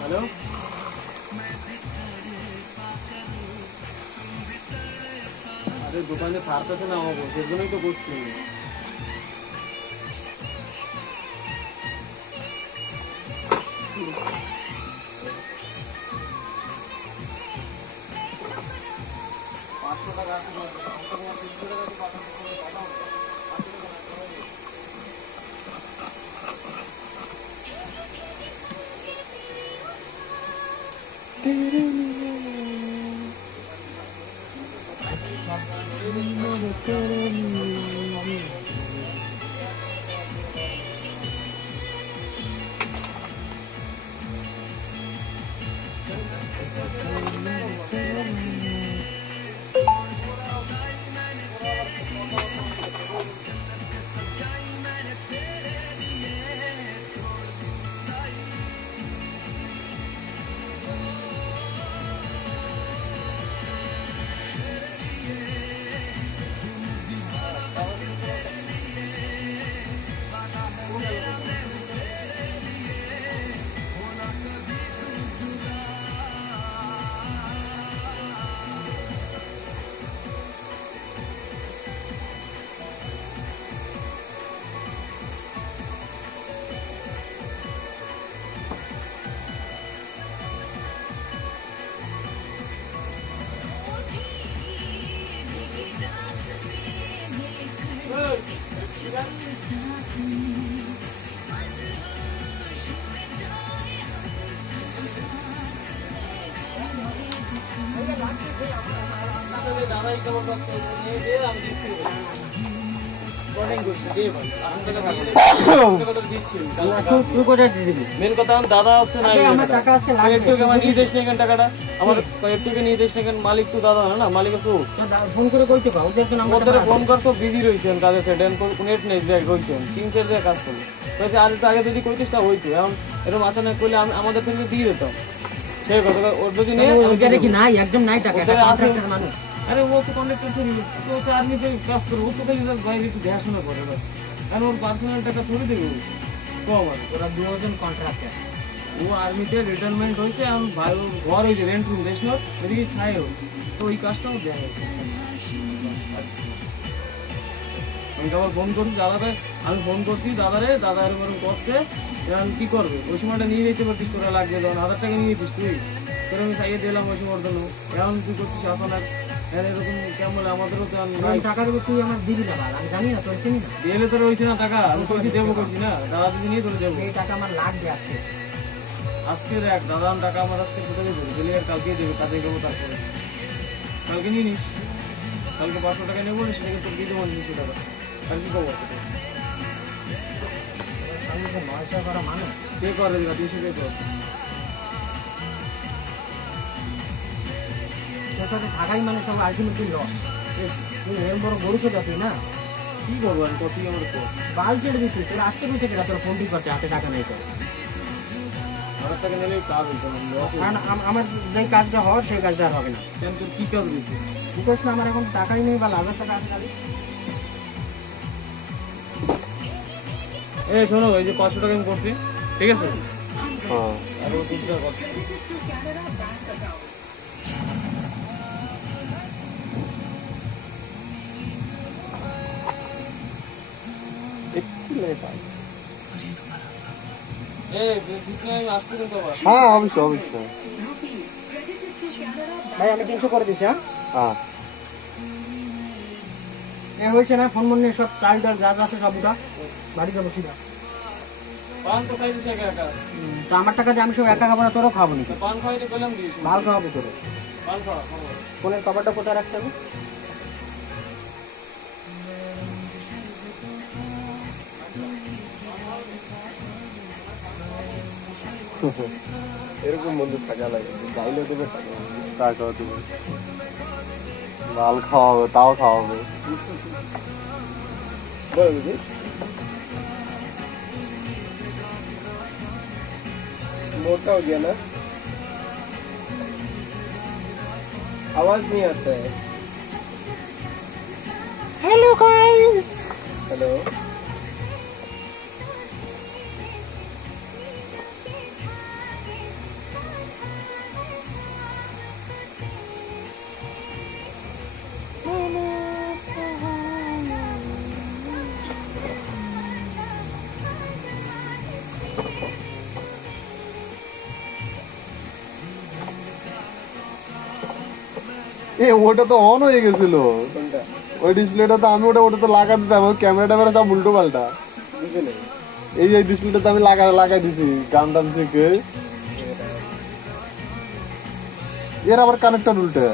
Hello अरे दुकाने थारते ना हो সেজন্যই তো করছি মেন কথা দাদা আসছে না একটু আমার নির্দেশ নেই টাকাটা আমার একটু নির্দেশ নেই মালিক তো দাদা না মালিক আছো ফোন করে কইছো ওদেরকে নাম্বার ফোন করছো বিজি রইছেন কাজে সেডেন নেট নেই ব্যাগ রইছেন 3-4 দিন কাজ চলে কইছে আর তো আগে যদি কইতিসটা হইতো এখন এরকম আচানক কইলে আমাদের থেকে দিয়ে দিতাম সেই কথা ওর যদি নেই ওদের কি নাই একদম নাই টাকা এটা কন্ট্রাক্টর মানুষ अरे वो तो कॉन्ट्रैक्टर थोड़ी तो आर्मी पे क्लास करो वो तो खाली বাইরে একটু দেখাশোনা করে বাস আর ওর পার্সোনাল টাকা থোড়ি দেবে তো আমার ওরা দুজন কন্ট্রাক্টর ও আর্মিতে রিটায়ারমেন্ট হইছে আর ভাই ঘর হইছে রেন্ট রুম দেশ না এদিকে খায়ও তো ওই কাজটাও দেয় আমি আবার ফোন করছি দাদারে, আমি ফোন করছি দাদারে, দাদা এরকম কষ্টে এখন কি করবে, ওই সময়টা নিয়ে যেতে পারতিস, তোরা লাগবে তখন 1000 টাকা নিয়ে যেতিস তুই, তোর আমি চাইয়ে দিলাম ওই সময় জন্য, এখন তুই করছিস এখন আর এরকম কেমন আমাদেরও তো টাকা দেবো, তুই আমার দিবি না, আমি জানি না তোর চিনি না, দিলে তোর হয়েছে না টাকা, আমি কইছি দেবো করছি না, দাদা দিদি নিয়ে তোর দেবো, এই টাকা আমার লাগবে আজকে, আজকে দেখ দাদা টাকা আমার আজকে কোথায় দেবো, দিলে আর কালকেই দেবে, কাজে দেবো, তারপরে কালকে নিয়ে নিস, কালকে 500 টাকা নেবো, সেটাকে তোর দিয়ে দেবো 200 টাকা, আর কি খবর মানুষ কে করে দিবা 200 কে কর, তোর সাথে থাকাই মানে সব আলটিমেটলি লস, তুই এর বড় গরু সেটা তুই না, কি করবো আমি কত আমার বাল ছেড়ে দিচ্ছি, তোর আসতে পেয়েছে কেটা, তোর ফোন ঠিক করতে হাতে টাকা নেই, তোর 1000 টাকা নিলে কাজ হইতো না, আমার যে কাজটা হওয়ার সেই কাজটা আর হবে না, কেন তোর কি কাজ দিয়েছে, কি করছ না, আমার এখন টাকাই নেই, বা 1000 টাকা আছে খালি, এই শোনো এই যে 500 টাকা আমি করছি, ঠিক আছে, হ্যাঁ আর ও 200 টাকা করছি, হ্যাঁ অবশ্যই অবশ্যই ভাই আমি 300 করে দিচ্ছি, হ্যাঁ হয়েছে না, ফোন মন নিয়ে সব চাল ডাল যা যা আছে সব উঠা, বাড়ি যাবো সিধা, তো আমার টাকা দিয়ে আমি সব একা খাবো না, তোরও খাবো নাকি, মাল খাওয়াবো তোর, ফোনের কভারটা কোথায় রাখছি আমি, এরকম বন্ধু থাকা লাগে, গাইলে দেবে টাকাও দেবে, মাল খাওয়াবে, তাও খাওয়াবে, मोटा हो गया ना, आवाज नहीं आता है, हेलो गाइस, हेलो ওটা তো অন হয়ে গেছিল, ওই ডিসপ্লেটা তো আমি ওটা তো লাগা দিতাম, ওই ক্যামেরা ট্যামেরা সব উল্টো পাল্টা, এই যে ডিসপ্লেটা তো আমি লাগাই দিছি গান টান থেকে, এর আবার কানেক্টর উল্টে,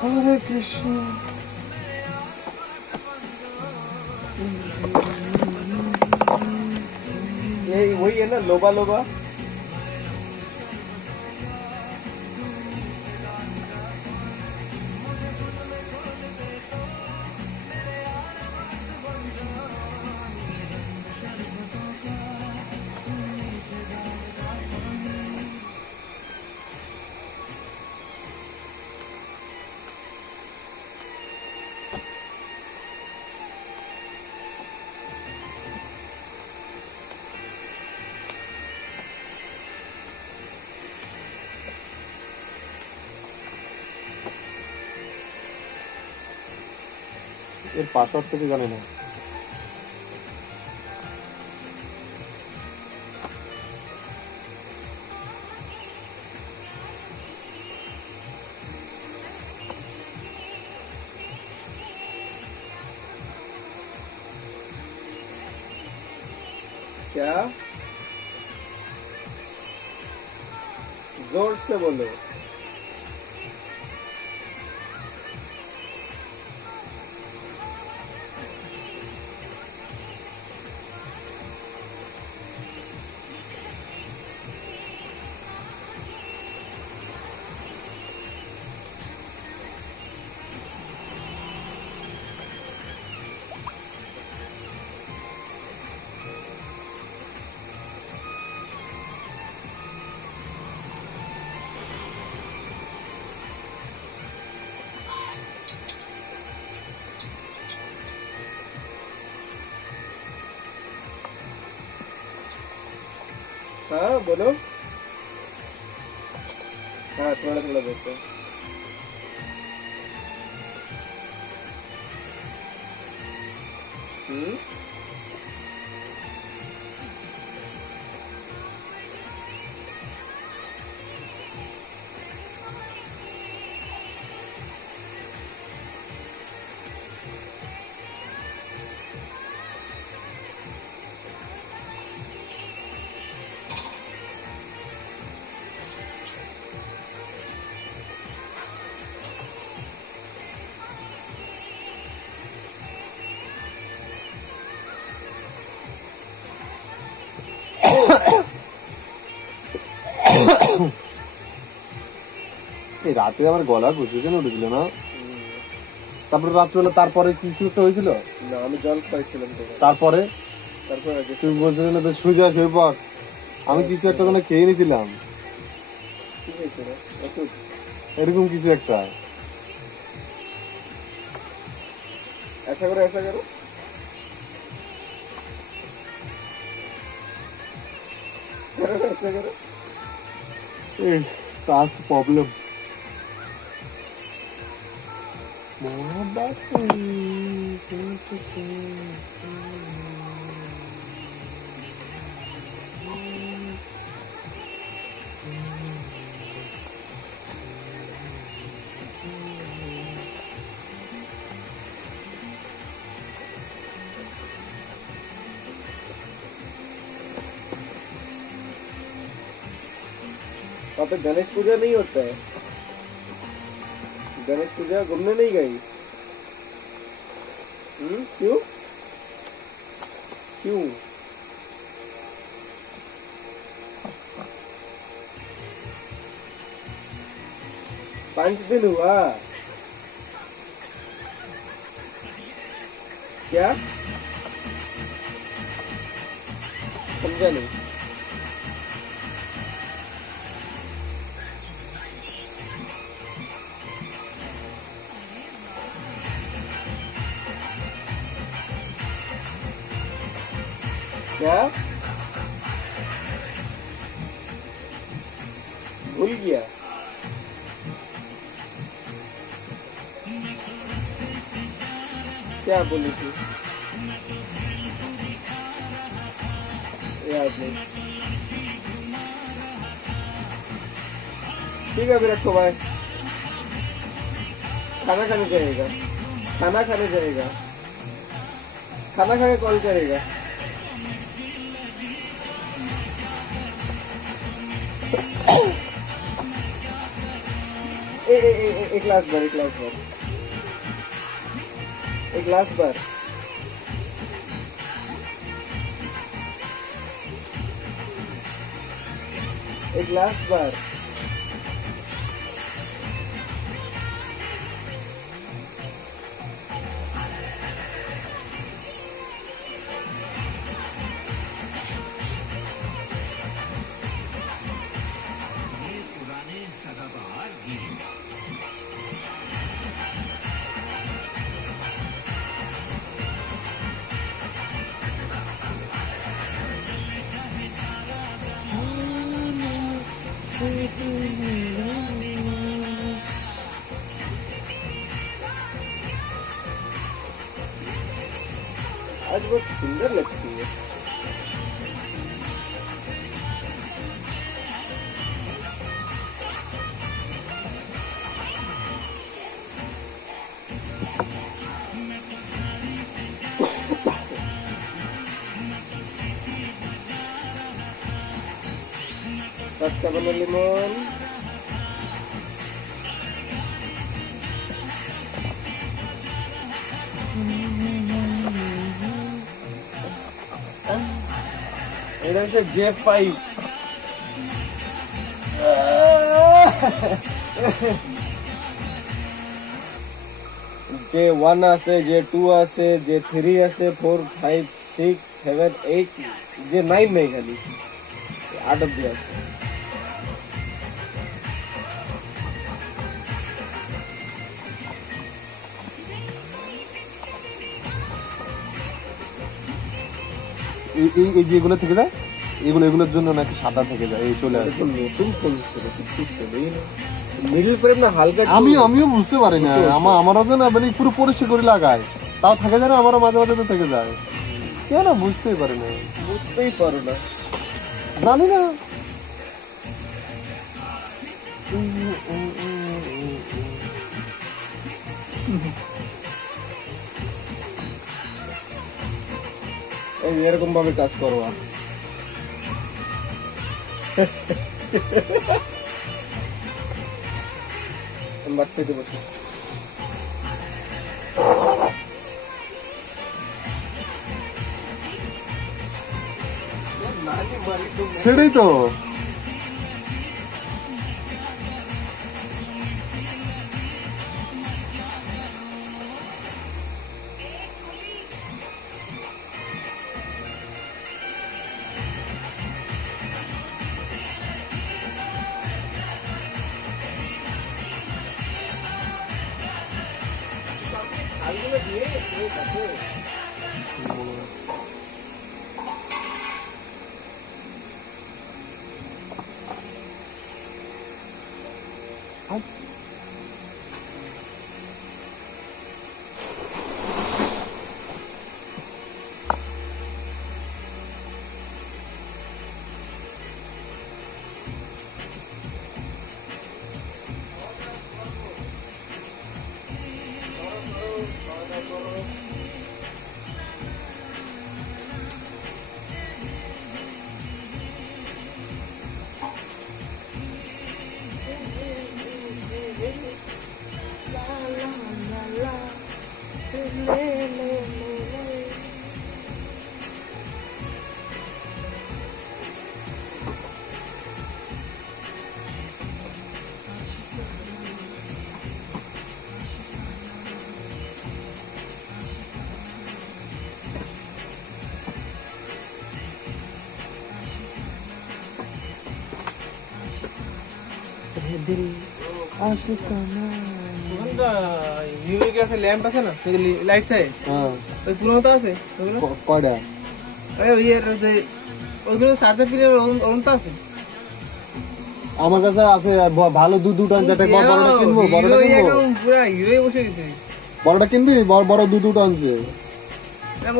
हरे कृष्ण, ये वही है ना लोबा लोबा, এর পাসওয়ার্ড তো জানি না, क्या जोर से बोलो, हाँ बोलो। हाँ थोड़ा थोड़ा देखते हैं। এই রাতে আমার গলা বসেছে না উঠেছিল না, তারপরে রাত্রিবেলা তারপরে কিছু একটা হয়েছিল না আমি জল খাইছিলাম তো। তারপরে তারপর তুমি বলছিলে না তো সুজা শুয়ে পর, আমি কিছু একটা যেন খেয়ে নিয়েছিলাম কি হয়েছিল? ওষুধ? এরকম কিছু একটা। ऐसा करो ऐसा करो। करो ऐसा करो। That's the problem. वहाँ पे गणेश पूजा नहीं होता है? गणेश पूजा घूमने नहीं गई? क्यों क्यों? पांच दिन हुआ क्या? समझा नहीं। क्या भूल गया? क्या बोली थी? याद नहीं। ठीक है अभी रखो, बाय। खाना खाने जाएगा, खाना खाने जाएगा, खाना खा के कॉल करेगा। एक ग्लास भर, एक ग्लास भर, एक ग्लास भर। एक ग्लास भर। आज बहुत सुंदर लगती है। Pasta con el limón. এটা হচ্ছে J5 J1 আছে, J2 আছে, J3 আছে, 4 5 6 7 8 J9 নেই, খালি 8 অব্দি আছে। এই যেগুলো থেকে যায় এগুলোর জন্য নাকি সাদা থেকে যায়, এই চলে আসে। নতুন ফোন ছিল, কিছু ছিলই না, মিডল ফ্রেম না হালকা। আমিও বুঝতে পারি না, আমারও তো না মানে পুরো পরিষ্কার করে লাগায়, তাও থেকে যায় না, আমারও মাঝে মাঝে তো থেকে যায়, কেন বুঝতেই পারি না, বুঝতেই পারো না, জানি না। এই এরকম ভাবে কাজ করো। বাদ পেতে বসে সেটাই তো, হিরো কি আছে, ল্যাম্প আছে না, লাইট থাকে, ওই পুরনো তো আছে ওইগুলো। কয়টা? আরে ওই এর যে ওইগুলো চার্জার পিনের ওরম তো আছে আমার কাছে আছে, ভালো দুটো আনছে, একটা বড়টা কিনবো, বড়টা কিনবো, পুরা হিরোই বসে গেছে। বড়টা কিনবি, বড় দুটো আনছে।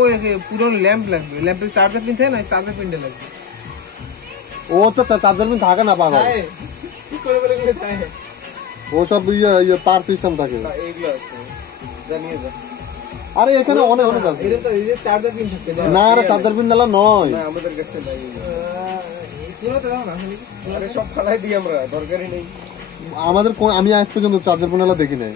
ওই পুরনো ল্যাম্প লাগবে, ল্যাম্পের চার্জার পিন থাকে না, চার্জার পিনটা লাগবে। ও তো চার্জার পিন থাকে না পাগল, কি করে বলে গেলে থাকে, ও সব ইয়ে তার সিস্টেম থাকে। এইগুলো আছে জানিয়ে দাও। আরে এখানে অনেক আছে। এটা তো এই যে চার্জার পিন থাকে না, আরে চার্জার পিন ডালা নয়, না আমাদের কাছে নাই। পুরোতে দাও না, আরে সব ফালাই দিই আমরা, দরকারই নেই আমাদের। আমি আজ পর্যন্ত চার্জার পিন ডালা দেখি নাই,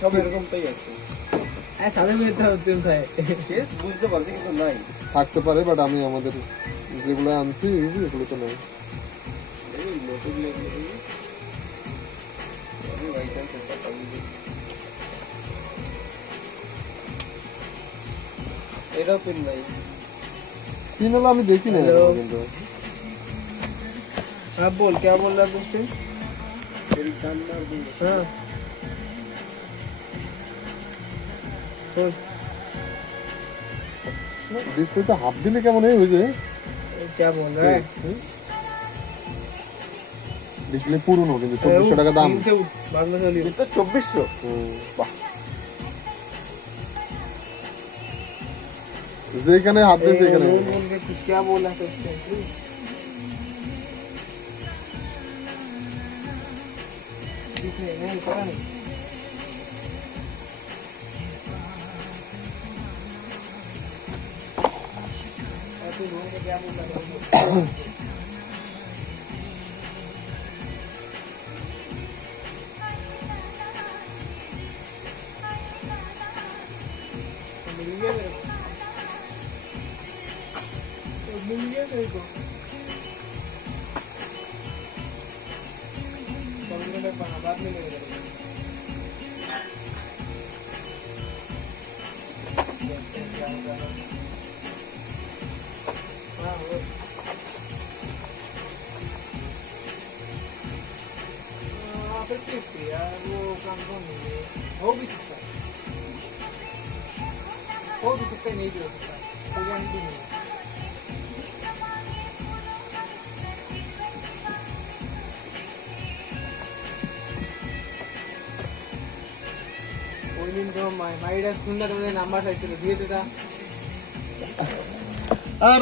সব এরকমটাই আছে। হ্যাঁ চার্জার পিন তো বুঝতে পারছি কিন্তু নাই, থাকতে পারে, বাট আমি আমাদের যেগুলো আনছি এগুলো তো নাই। এটাও পিন নাই, পিন হলো আমি দেখি নাই কিন্তু। हाँ बोल, क्या बोल रहा था उस टाइम? हाँ ডিসপ্লেতে হাফ দিলে কেমন এই হয়েছে, क्या बोल रहा है? ডিসপ্লে পুরনো কিন্তু 2400 টাকা দাম। बाद में चलिए 2400। বাহ, যেখানে হাত দিয়ে সেখানে। बोल के कुछ क्या बोला था उससे? नहीं पता नहीं। ऐसे बोल के क्या बोला था? मिल गया मेरे को। बाद में ले यार वो काम तो नहीं हो भी सकता है, नहीं भी हो सकता है, कोई गारंटी नहीं है। সেদিন তো মাইরা শুনলে তোমাদের নাম্বার চাইছিল দিয়ে দিতা আর